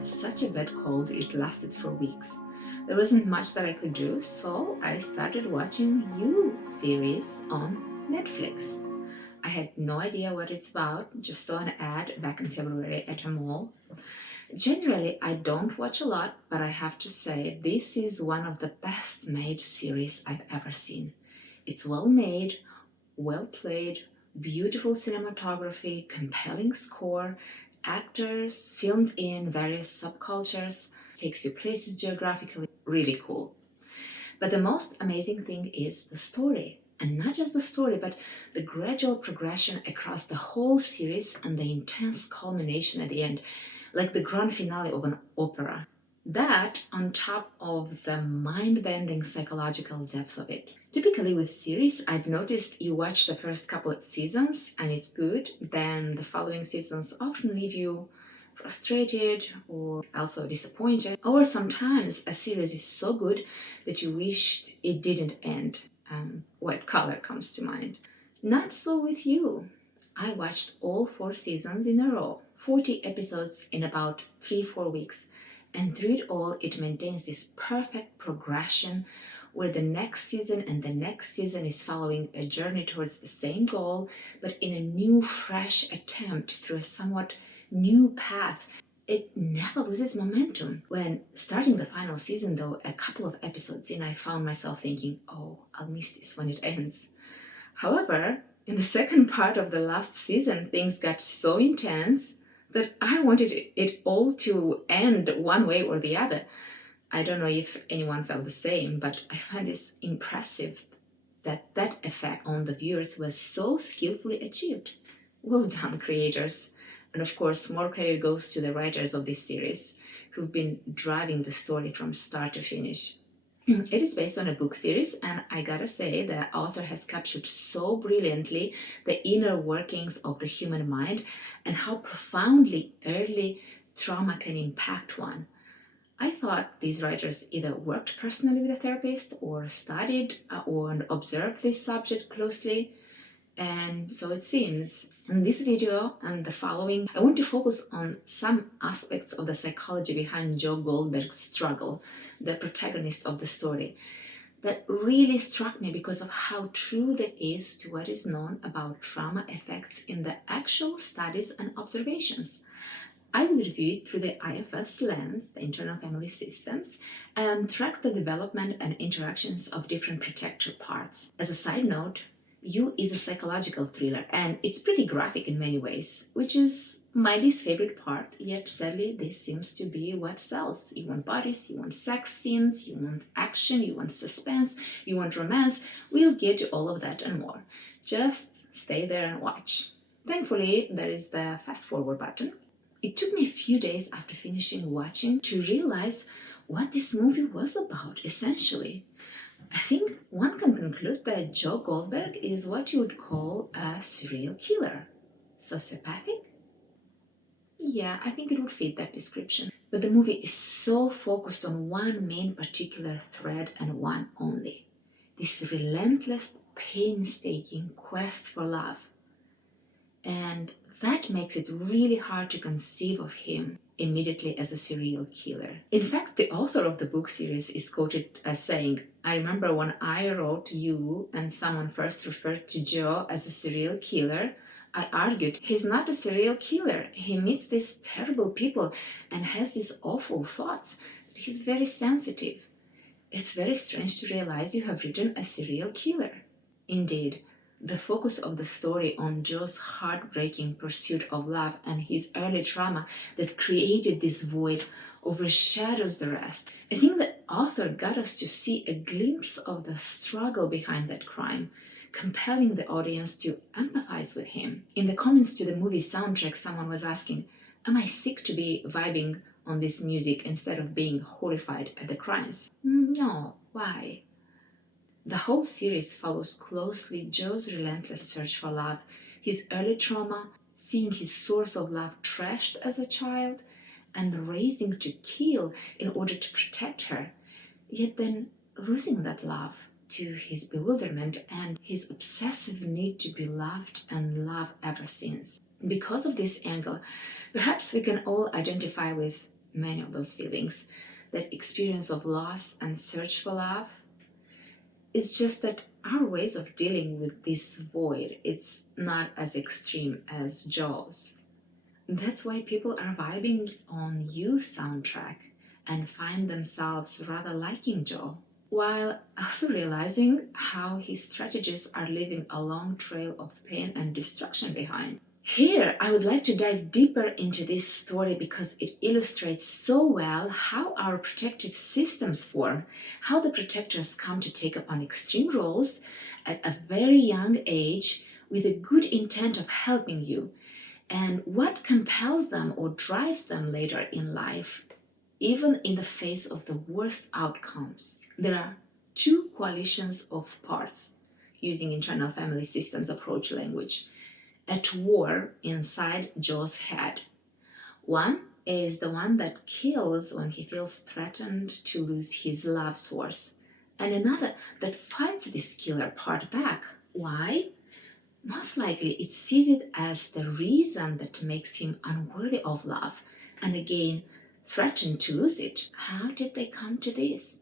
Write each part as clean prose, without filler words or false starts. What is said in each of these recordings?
had such a bad cold it lasted for weeks. There wasn't much that I could do, so I started watching You series on Netflix. I had no idea what it's about, just saw an ad back in February at a mall. Generally, I don't watch a lot, but I have to say this is one of the best made series I've ever seen. It's well made, well played, beautiful cinematography, compelling score, actors filmed in various subcultures, takes you places geographically, really cool. But the most amazing thing is the story. And not just the story, but the gradual progression across the whole series and the intense culmination at the end, like the grand finale of an opera. That on top of the mind-bending psychological depth of it. Typically with series, I've noticed you watch the first couple of seasons and it's good, then the following seasons often leave you frustrated or also disappointed, or sometimes a series is so good that you wished it didn't end. White Collar comes to mind. Not so with You. I watched all 4 seasons in a row, 40 episodes in about 3-4 weeks, and through it all it maintains this perfect progression where the next season and the next season is following a journey towards the same goal, but in a new, fresh attempt through a somewhat new path. It never loses momentum. When starting the final season though, a couple of episodes in, I found myself thinking, oh, I'll miss this when it ends. However, in the second part of the last season, things got so intense that I wanted it all to end one way or the other. I don't know if anyone felt the same, but I find this impressive that effect on the viewers was so skillfully achieved. Well done, creators. And of course, more credit goes to the writers of this series, who've been driving the story from start to finish. It is based on a book series, and I gotta say, the author has captured so brilliantly the inner workings of the human mind and how profoundly early trauma can impact one. I thought these writers either worked personally with a therapist or studied or observed this subject closely. And so it seems. In this video and the following, I want to focus on some aspects of the psychology behind Joe Goldberg's struggle, the protagonist of the story, that really struck me because of how true that is to what is known about trauma effects in the actual studies and observations. I will review it through the IFS lens, the internal family systems, and track the development and interactions of different protector parts. As a side note, You is a psychological thriller, and it's pretty graphic in many ways, which is my least favorite part, yet sadly this seems to be what sells. You want bodies, you want sex scenes, you want action, you want suspense, you want romance. We'll get to all of that and more. Just stay there and watch. Thankfully, there is the fast forward button. It took me a few days after finishing watching to realize what this movie was about, essentially. I think one can conclude that Joe Goldberg is what you would call a serial killer. Sociopathic? Yeah, I think it would fit that description. But the movie is so focused on one main particular thread and one only. This relentless, painstaking quest for love. And that makes it really hard to conceive of him immediately as a serial killer. In fact, the author of the book series is quoted as saying, "I remember when I wrote You and someone first referred to Joe as a serial killer, I argued, he's not a serial killer. He meets these terrible people and has these awful thoughts. He's very sensitive. It's very strange to realize you have written a serial killer." Indeed, the focus of the story on Joe's heartbreaking pursuit of love and his early trauma that created this void overshadows the rest. I think the author got us to see a glimpse of the struggle behind that crime, compelling the audience to empathize with him. In the comments to the movie soundtrack, someone was asking, "Am I sick to be vibing on this music instead of being horrified at the crimes?" No, why? The whole series follows closely Joe's relentless search for love, his early trauma, seeing his source of love trashed as a child, and raising to kill in order to protect her, yet then losing that love to his bewilderment and his obsessive need to be loved and loved ever since. Because of this angle, perhaps we can all identify with many of those feelings, that experience of loss and search for love. It's just that our ways of dealing with this void, it's not as extreme as Joe's. That's why people are vibing on You soundtrack and find themselves rather liking Joe, while also realizing how his strategies are leaving a long trail of pain and destruction behind. Here, I would like to dive deeper into this story because it illustrates so well how our protective systems form, how the protectors come to take upon extreme roles at a very young age with a good intent of helping you, and what compels them or drives them later in life, even in the face of the worst outcomes. There are two coalitions of parts, using internal family systems approach language, at war inside Joe's head. One is the one that kills when he feels threatened to lose his love source, and another that fights this killer part back. Why? Most likely it sees it as the reason that makes him unworthy of love, and again threatened to lose it. How did they come to this?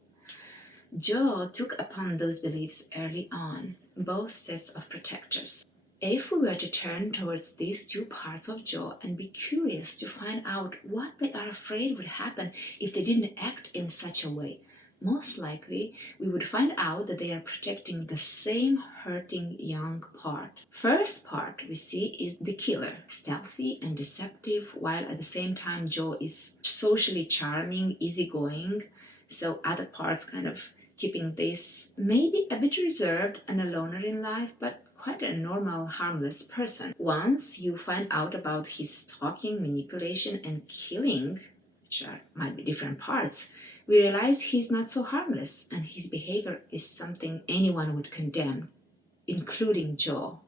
Joe took upon those beliefs early on, both sets of protectors. If we were to turn towards these two parts of Joe and be curious to find out what they are afraid would happen if they didn't act in such a way, most likely we would find out that they are protecting the same hurting young part. First part we see is the killer, stealthy and deceptive, while at the same time Joe is socially charming, easygoing, so other parts kind of keeping this maybe a bit reserved and a loner in life, but quite a normal, harmless person. Once you find out about his stalking, manipulation, and killing, which might be different parts, we realize he's not so harmless, and his behavior is something anyone would condemn, including Joe,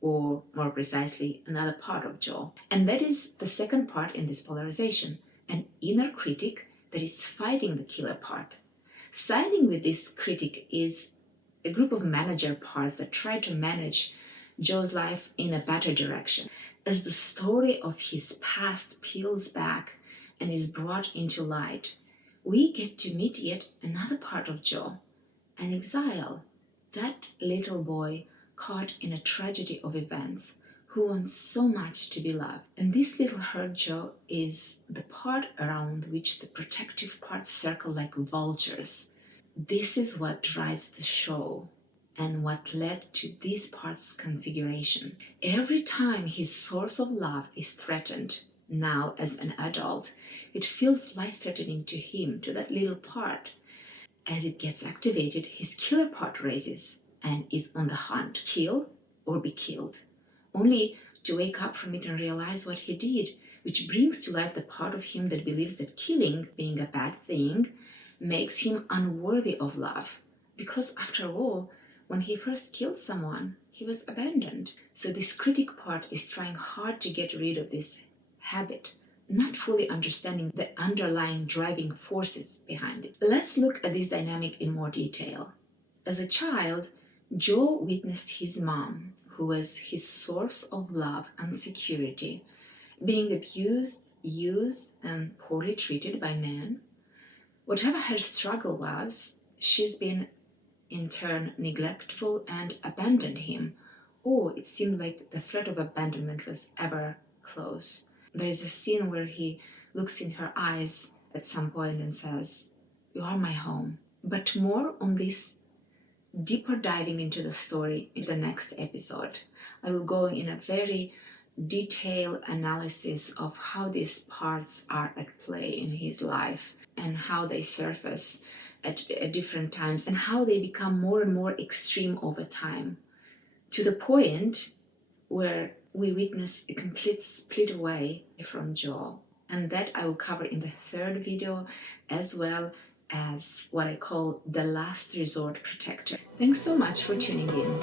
or more precisely, another part of Joe. And that is the second part in this polarization, an inner critic that is fighting the killer part. Siding with this critic is a group of manager parts that try to manage Joe's life in a better direction. As the story of his past peels back and is brought into light, we get to meet yet another part of Joe, an exile, that little boy caught in a tragedy of events who wants so much to be loved. And this little hurt Joe is the part around which the protective parts circle like vultures. This is what drives the show and what led to this part's configuration. Every time his source of love is threatened, now as an adult, it feels life-threatening to him, to that little part. As it gets activated, his killer part raises and is on the hunt, kill or be killed, only to wake up from it and realize what he did, which brings to life the part of him that believes that killing, being a bad thing, makes him unworthy of love. Because after all, when he first killed someone, he was abandoned. So this critic part is trying hard to get rid of this habit, not fully understanding the underlying driving forces behind it. Let's look at this dynamic in more detail. As a child, Joe witnessed his mom, who was his source of love and security, being abused, used, and poorly treated by men. Whatever her struggle was, she's been in turn neglectful and abandoned him, or it seemed like the threat of abandonment was ever close. There is a scene where he looks in her eyes at some point and says, "You are my home." But more on this deeper diving into the story in the next episode. I will go in a very detailed analysis of how these parts are at play in his life and how they surface at different times and how they become more and more extreme over time, to the point where we witness a complete split away from Joe. And that I will cover in the third video, as well as what I call the last resort protector. Thanks so much for tuning in.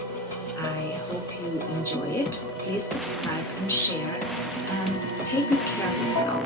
I hope you enjoy it. Please subscribe and share, and take good care of yourself.